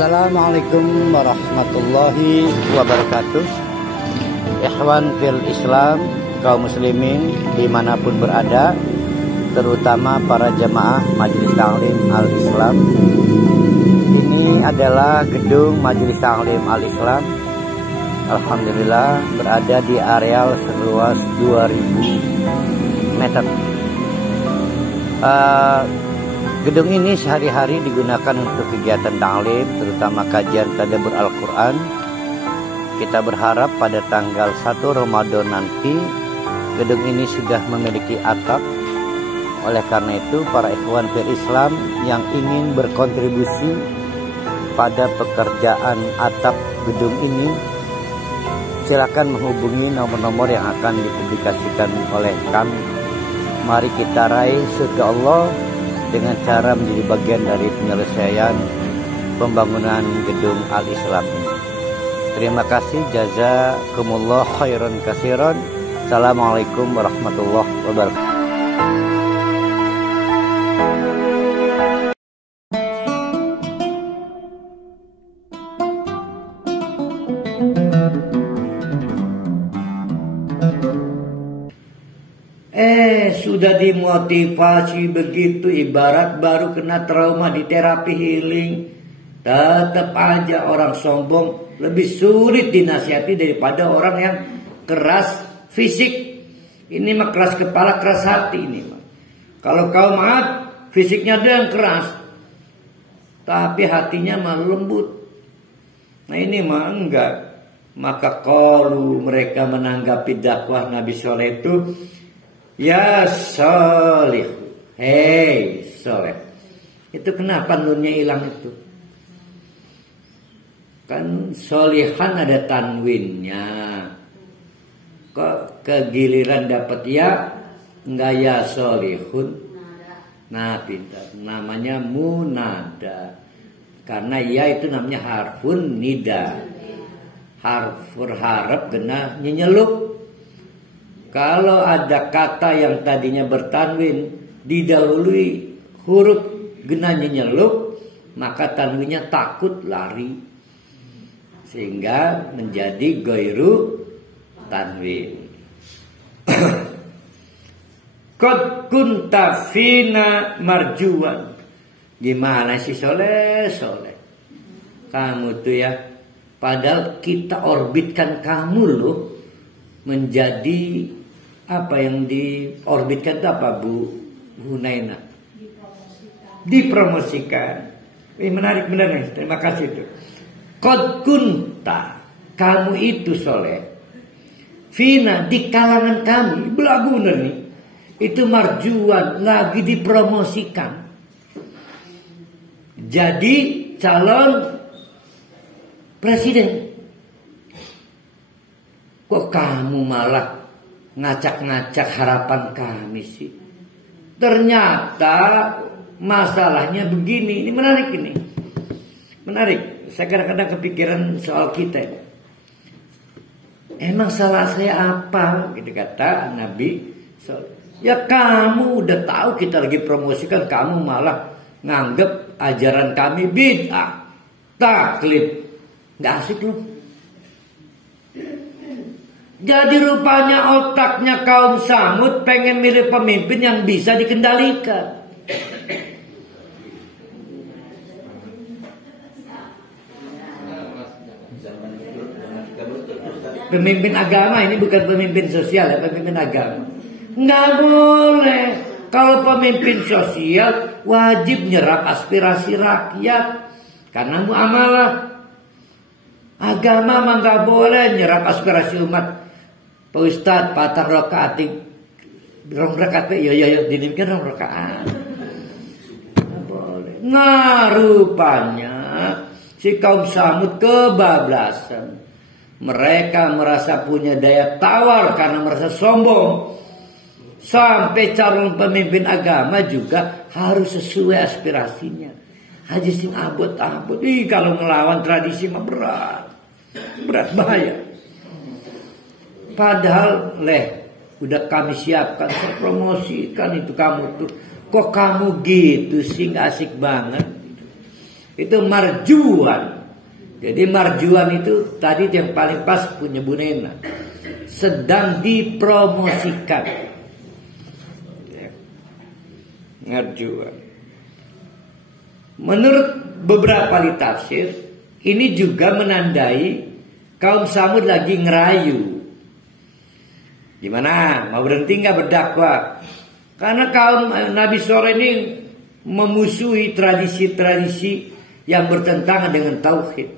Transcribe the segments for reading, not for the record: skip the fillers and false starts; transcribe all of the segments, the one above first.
Assalamualaikum warahmatullahi wabarakatuh. Ikhwan fil Islam, kaum muslimin dimanapun berada, terutama para jamaah Majelis Ta'lim Al-Islam. Ini adalah gedung Majelis Ta'lim Al-Islam. Alhamdulillah berada di areal seluas 2000 meter. Gedung ini sehari-hari digunakan untuk kegiatan ta'lim, terutama kajian tadabbur Al-Quran. Kita berharap pada tanggal 1 Ramadan nanti gedung ini sudah memiliki atap. Oleh karena itu, para ikhwan fil Islam yang ingin berkontribusi pada pekerjaan atap gedung ini, silakan menghubungi nomor-nomor yang akan dipublikasikan oleh kami. Mari kita raih surga Allah dengan cara menjadi bagian dari penyelesaian pembangunan gedung Al-Islam ini. Terima kasih, jazakumullah khairan katsiran. Assalamualaikum warahmatullahi wabarakatuh. Sudah dimotivasi begitu, ibarat baru kena trauma di terapi healing, tetap aja orang sombong lebih sulit dinasihati daripada orang yang keras fisik. Ini mah keras kepala, keras hati ini mah. Kalau kau maaf, fisiknya dia yang keras, tapi hatinya malah lembut. Nah ini mah enggak. Maka kalau mereka menanggapi dakwah Nabi Soleh itu, ya solih, hei soleh. Itu kenapa nunnya hilang itu? Kan solihan ada tanwinnya. Kok kegiliran dapat ya, enggak ya solihun. Nah pintar, namanya munada. Karena ya itu namanya harfun nida. Harfur harap kena nyenyeluk. Kalau ada kata yang tadinya bertanwin didahului huruf gena nyeluk, maka tanwinnya takut lari, sehingga menjadi ghairu tanwin. Qad kunta fina marjuan. Gimana sih Soleh? Kamu tuh ya, padahal kita orbitkan kamu loh menjadi apa yang diorbitkan itu apa Bu Hunaina? Dipromosikan. Menarik benar nih. Terima kasih itu. Qad kunta, kamu itu Soleh, fina, di kalangan kami, belagu bener nih. Itu marjuan, lagi dipromosikan. Jadi calon presiden. Kok kamu malah ngacak-ngacak harapan kami sih? Ternyata masalahnya begini. Ini menarik ini. Menarik. Saya kadang-kadang kepikiran soal kita. Emang salah saya apa? Gitu kata Nabi. Ya kamu udah tahu kita lagi promosikan, kamu malah nganggep ajaran kami bid'ah, taklid. Nggak asik loh. Jadi rupanya otaknya kaum Samud pengen milih pemimpin yang bisa dikendalikan. Pemimpin agama, ini bukan pemimpin sosial ya, pemimpin agama. Nggak boleh. Kalau pemimpin sosial wajib nyerap aspirasi rakyat, karena muamalah. Agama mah nggak boleh nyerap aspirasi umat. Pak Ustadz, patah rokaat, rong rokaat, yo dinimkan rong rokaat. Nggak boleh. Nah rupanya si kaum Samud kebablasan. Mereka merasa punya daya tawar karena merasa sombong. Sampai calon pemimpin agama juga harus sesuai aspirasinya. Haji sing abot-abot. Kalau melawan tradisi mah berat bahaya. Padahal udah kami siapkan, saya promosikan itu kamu tuh. Kok kamu gitu sih, gak asik banget. Itu marjuan. Jadi marjuan itu tadi yang paling pas punya Bu Nena. Sedang dipromosikan. Marjuan. Menurut beberapa ahli tafsir, ini juga menandai kaum Samud lagi ngerayu. Gimana? Mau berhenti nggak berdakwah? Karena kaum Nabi Soleh ini memusuhi tradisi-tradisi yang bertentangan dengan tauhid,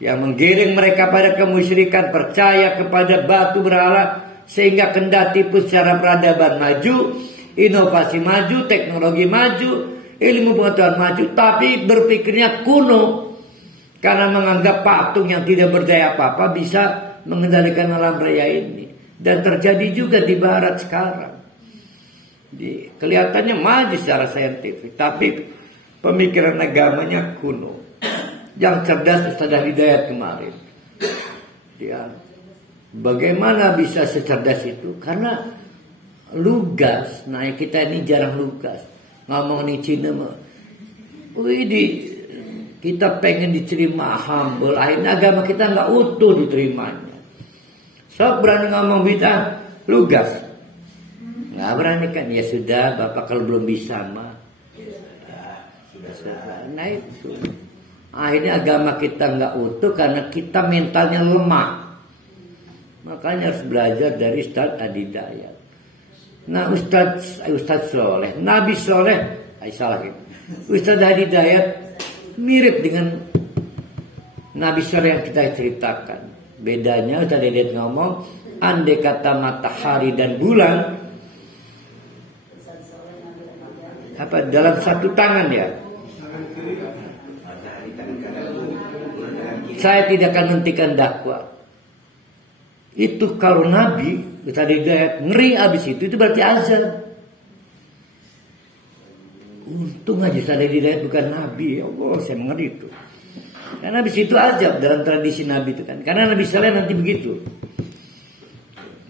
yang menggiring mereka pada kemusyrikan, percaya kepada batu berhala, sehingga kendati pun secara peradaban maju, inovasi maju, teknologi maju, ilmu pengetahuan maju, tapi berpikirnya kuno karena menganggap patung yang tidak berdaya apa-apa bisa mengendalikan alam raya ini. Dan terjadi juga di barat sekarang. Kelihatannya maju secara saintifik, tapi pemikiran agamanya kuno. Yang cerdas Ustaz Hidayat kemarin. Ya, bagaimana bisa secerdas itu? Karena lugas. Nah, kita ini jarang lugas. Ngomong nih Cina mah. Kita pengen diterima humble. Akhirnya agama kita nggak utuh diterimanya. So berani ngomong bid'ah, lugas. Nggak berani kan? Ya sudah, Bapak kalau belum bisa mah. Nah itu. Akhirnya agama kita nggak utuh karena kita mentalnya lemah. Makanya harus belajar dari Ustaz Adidayat. Nah Ustaz Soleh, Nabi Soleh, salah gitu. Ustaz Adidayat mirip dengan Nabi Soleh yang kita ceritakan. Bedanya Ustaz Adidayat ngomong, andai kata matahari dan bulan dalam satu tangan ya, saya tidak akan hentikan dakwah. Itu kalau Nabi Ustaz Hidayat ngeri abis itu berarti azab. Untung aja Ustaz Hidayat bukan Nabi. Ya Allah, saya ngeri itu. Karena abis itu azab dalam tradisi Nabi itu kan. Karena Nabi Soleh nanti begitu.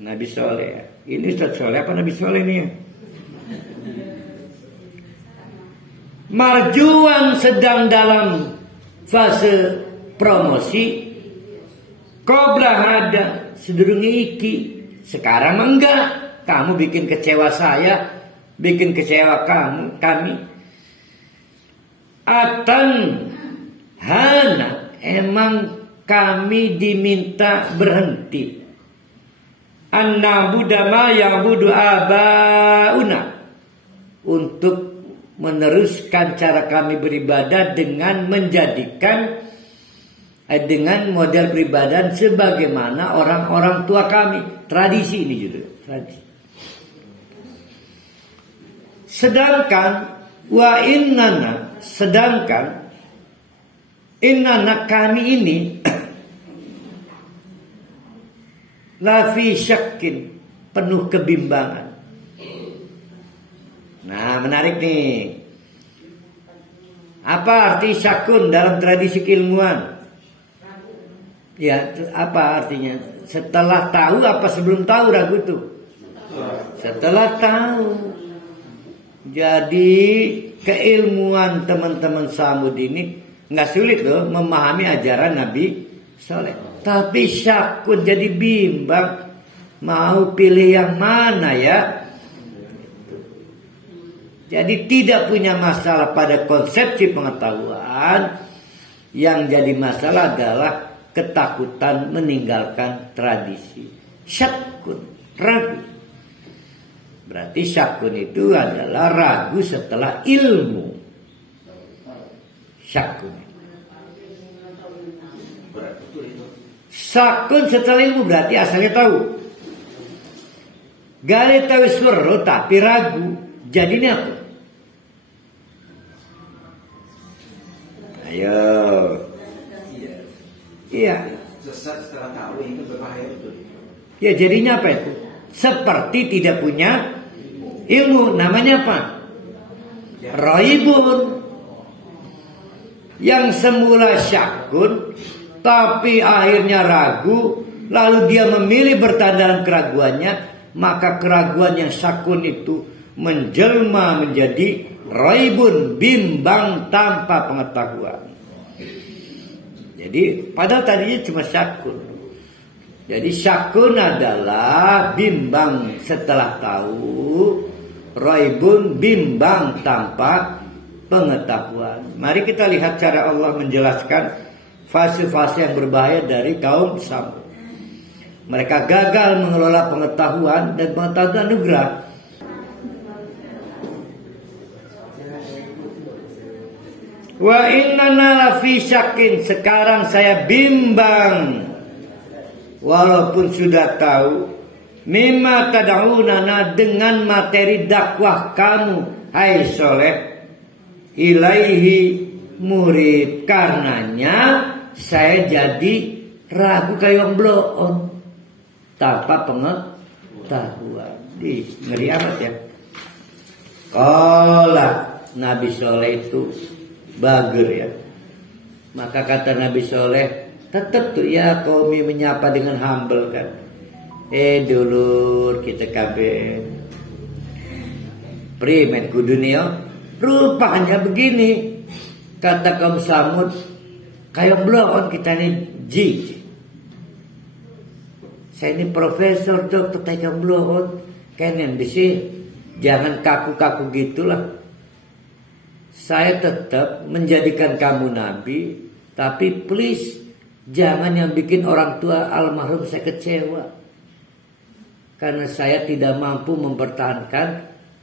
Nabi Soleh. Ini Ustaz Soleh apa Nabi Soleh nih? Marjuan sedang dalam fase promosi. Kobra ada sedurunge iki. Sekarang enggak. Kamu bikin kecewa saya, bikin kecewa kami. Atan hana, emang kami diminta berhenti. An-nabuda ma ya'budu abauna, untuk meneruskan cara kami beribadah dengan menjadikan dengan model beribadah sebagaimana orang-orang tua kami. Tradisi ini juga tradisi. Sedangkan innana kami ini lafi syakin, penuh kebimbangan. Nah, menarik nih. Apa arti syakun dalam tradisi keilmuan? Ya, apa artinya? Setelah tahu apa sebelum tahu ragu itu? Setelah tahu. Jadi keilmuan teman-teman Samud ini nggak sulit loh memahami ajaran Nabi Soleh. Tapi syakun, jadi bimbang. Mau pilih yang mana ya? Jadi tidak punya masalah pada konsepsi pengetahuan. Yang jadi masalah adalah ketakutan meninggalkan tradisi. Syakun, ragu. Berarti syakun itu adalah ragu setelah ilmu. Syakun. Syakun setelah ilmu berarti asalnya tahu. Gale tahu suara tapi ragu. Jadinya apa? Ayo. Iya. Sesat setelah tahu itu berbahaya betul. Ya jadinya apa itu? Seperti tidak punya ilmu. Namanya apa? Raibun. Yang semula syakun tapi akhirnya ragu, lalu dia memilih bertahan dalam keraguannya, maka keraguan yang syakun itu menjelma menjadi raibun, bimbang tanpa pengetahuan. Jadi padahal tadinya cuma syakun. Jadi syakun adalah bimbang setelah tahu, raibun bimbang tanpa pengetahuan. Mari kita lihat cara Allah menjelaskan fase-fase yang berbahaya dari kaum Samud. Mereka gagal mengelola pengetahuan, dan pengetahuan anugerah. Wa innana lafi syakin, sekarang saya bimbang walaupun sudah tahu, mimma tad'unana, dengan materi dakwah kamu hai soleh, ilaihi murid, karenanya saya jadi ragu kayak bloon tanpa pengetahuan. Ngeri amat ya. Kalau Nabi Soleh itu bager ya, maka kata Nabi Soleh, tetap tuh ya kami menyapa dengan humble kan. Dulur kita kabeh primet kudunia, rupanya begini. Kata kaum Samud, kayak bloon kita ini ji. Saya ini profesor dokter kayak bloon, kalian bisi jangan kaku-kaku gitulah. Saya tetap menjadikan kamu nabi, tapi please jangan yang bikin orang tua almarhum saya kecewa. Karena saya tidak mampu mempertahankan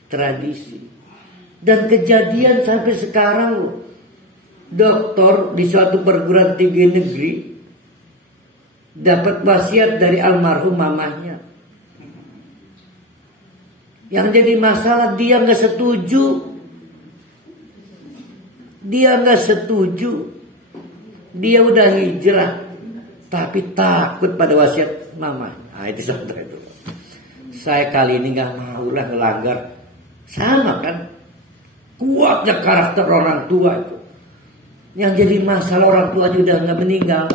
tradisi. Dan kejadian sampai sekarang loh, doktor di suatu perguruan tinggi negeri dapat wasiat dari almarhum mamanya. Yang jadi masalah dia nggak setuju. Dia nggak setuju. Dia udah hijrah, tapi takut pada wasiat mama. Nah itu contoh itu. Saya kali ini nggak mau lah ngelanggar. Sama kan, kuatnya karakter orang tua itu. Yang jadi masalah orang tua udah nggak meninggal,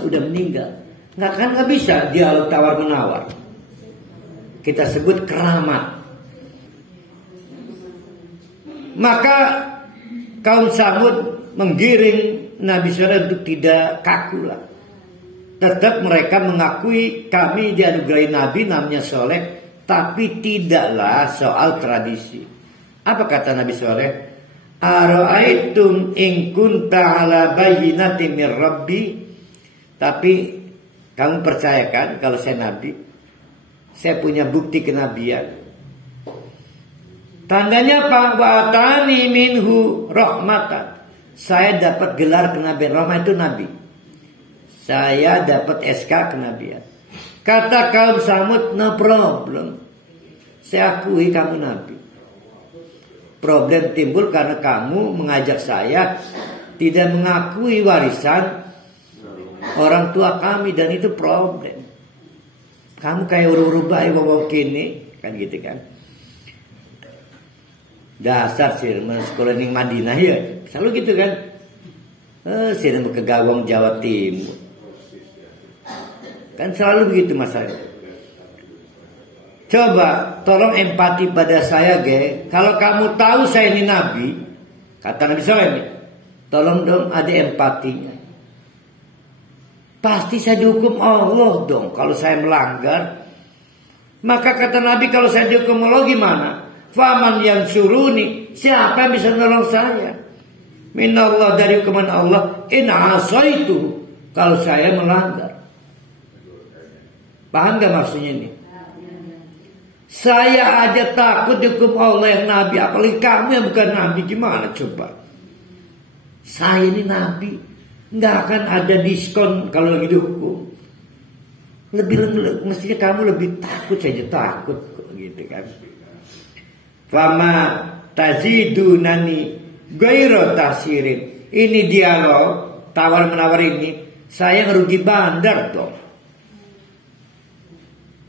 nggak bisa dialog tawar menawar. Kita sebut keramat. Maka kaum Samud menggiring Nabi Soleh untuk tidak kaku lah. Tetap mereka mengakui kami dianugerahi Nabi namanya Soleh, tapi tidaklah soal tradisi. Apa kata Nabi Soleh? Ara'aitum in kunta ala bayyinatin min Rabbi. Tapi kamu percayakan kalau saya Nabi, saya punya bukti kenabian. Tandanya apa? Wa atani minhu rahmatan. Saya dapat gelar kenabian. Rahmat itu nabi. Saya dapat SK kenabian. Kata kaum Samud, no problem. Saya akui kamu nabi. Problem timbul karena kamu mengajak saya tidak mengakui warisan orang tua kami, dan itu problem. Kamu kayak uru-uru bayi ngomong kini, kan gitu kan. Dasar sih sekolah di Madinah ya, selalu gitu kan. Sini ke Gawang Jawa Timur, kan selalu begitu masalah. Coba tolong empati pada saya, ge. Kalau kamu tahu saya ini nabi, kata Nabi Soleh ini, tolong dong ada empatinya. Pasti saya dihukum Allah dong kalau saya melanggar. Maka kata Nabi, kalau saya dihukum Allah gimana? Faman yang suruni, siapa yang bisa menolong saya? Minallah, dari hukuman Allah. In asaitu, kalau saya melanggar. Paham gak maksudnya ini? Saya aja takut dihukum Allah yang nabi, apalagi kamu yang bukan nabi, gimana coba? Saya ini nabi, nggak akan ada diskon kalau lagi dihukum. Mestinya kamu lebih takut, saja takut kok, gitu kan? Fama tazidunani gairo tasirin. Ini dialog tawar menawar ini, saya ngerugi bandar dong.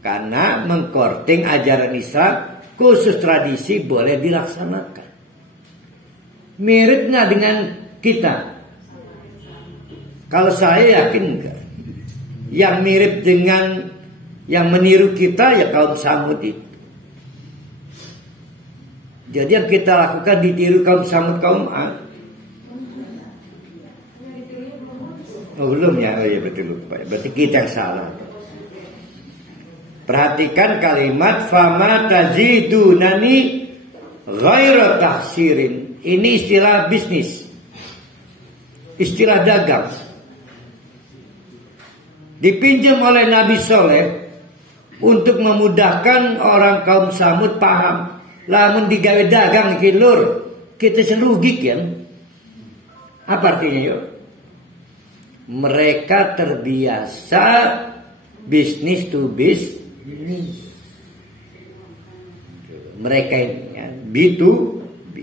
Karena mengkorting ajaran Islam, khusus tradisi boleh dilaksanakan. Mirip nggak dengan kita? Kalau saya yakin enggak. Yang mirip dengan yang meniru kita ya kaum Samud itu. Jadi yang kita lakukan ditiru kaum Samud, kaum Ad. Oh belum ya, oh iya betul lupa. Berarti kita yang salah. Perhatikan kalimat fama tazidunani ghairu tahsirin. Ini istilah bisnis, istilah dagang. Dipinjam oleh Nabi Soleh untuk memudahkan orang kaum Samud paham. Lamun digawe dagang kilur, kita serugi kan? Apa artinya yuk? Mereka terbiasa bisnis to bisnis. Mereka ini ya, B2B.